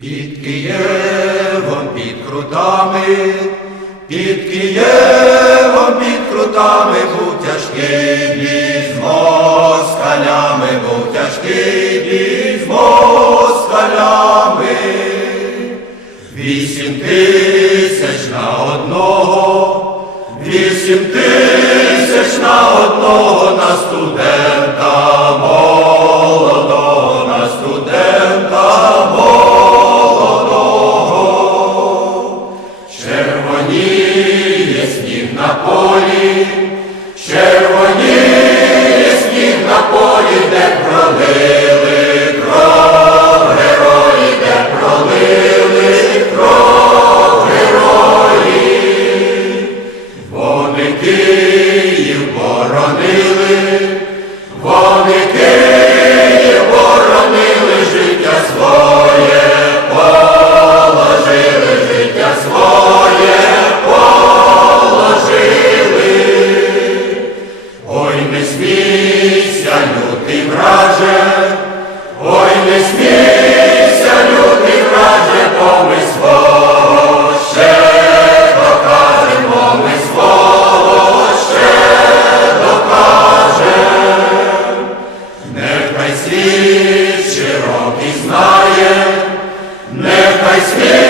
Під Києвом, під крутами, під Києвом, під крутами був тяжкий бій москалями, був тяжкий бій москалями. Вісім тисяч на одного, вісім тисяч на одного нас Червоні є сніг на полі, червоні є сніг на полі, де пролили кров герої, де пролили кров герої, вони Київ боронили. лютий враже, ой не смійся, лютий враже, бо ми свого ще докажемо, ми свого ще докажем, нехай світ широкий знає, нехай світ.